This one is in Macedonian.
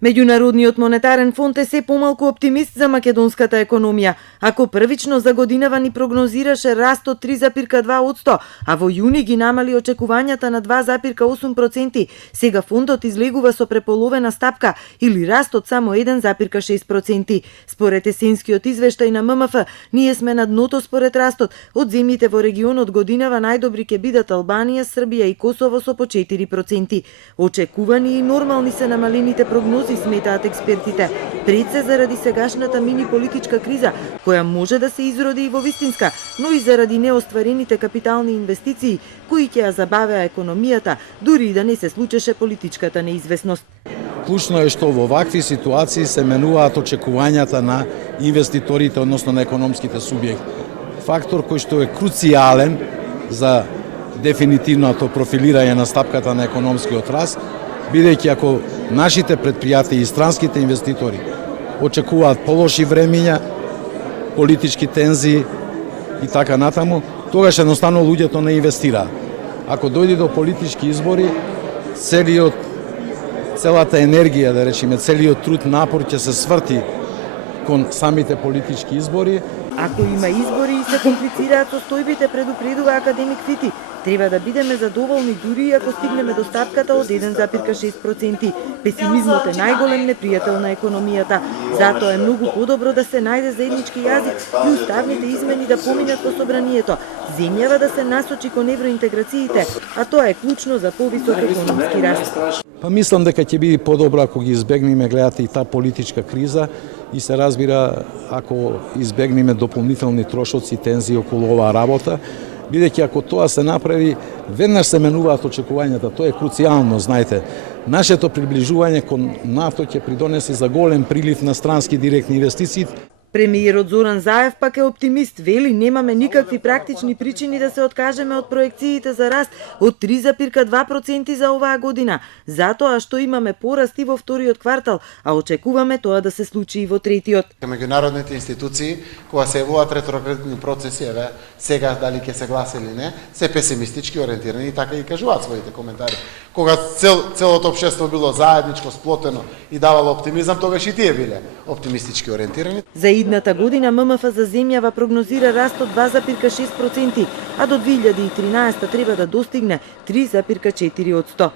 Меѓународниот монетарен фонд е се помалку оптимист за македонската економија. Ако првично за годинава ни прогнозираше раст од 3,2%, а во јуни ги намали очекувањата на 2,8%, сега фондот излегува со преполовена стапка или раст од само 1,6%. Според есенскиот извештај на ММФ, ние сме на дното според растот. Од земјите во регионот годинава најдобри ќе бидат Албанија, Србија и Косово со по 4%. Очекувани и нормални се намалените прогнози, сметаат експертите, пред се заради сегашната мини политичка криза, која може да се изроди и во вистинска, но и заради неостварените капитални инвестиции, кои ќе ја забавеа економијата, дури и да не се случеше политичката неизвестност. Клучно е што во вакви ситуации се менуваат очекувањата на инвеститорите, односно на економските субјекти. Фактор кој што е круцијален за дефинитивното профилирање на стапката на економскиот раст, бидејќи ако нашите предпријатија и странските инвеститори очекуваат полоши времиња, политички тензии и така натаму, тогаш едноставно луѓето не инвестираат. Ако дојде до политички избори, целата енергија, да речеме, целиот труд, напор ќе се сврти кон самите политички избори. Ако има избори и се комплицираат состојбите, предупредува академик Фити, треба да бидеме задоволни дури и ако стигнеме до стапката од 1,6%. Песимизмот е најголем непријател на економијата. Затоа е многу подобро да се најде заеднички јазик и уставните измени да поминат во собранието. Земјава да се насочи кон евроинтеграциите, а тоа е клучно за повисок економски раст. Па мислам дека ќе биде подобро ако ги избегнеме, гледате, и таа политичка криза и се разбира ако избегнеме дополнителни трошоци и тензии околу оваа работа, бидејќи ако тоа се направи, веднаш се менуваат очекувањата. Тоа е круцијално, знаете. Нашето приближување кон НАТО ќе придонесе за голем прилив на странски директни инвестиции. Премиерот Зоран Заев пак е оптимист, вели немаме никакви практични причини да се откажеме од проекциите за раст од 3,2% за оваа година, затоа што имаме пораст и во вториот квартал, а очекуваме тоа да се случи и во третиот. Меѓународните институции, кога се евуваат ретроградни процеси, сега дали ќе се гласи или не, се песимистички ориентирани и така и кажуваат своите коментари. Кога целото општество било заедничко, сплотено и давало оптимизам, тогаш и тие биле оптимистички ориентирани. За идната година ММФ за земјава прогнозира раст од 2,6%, а до 2013 треба да достигне 3,4%.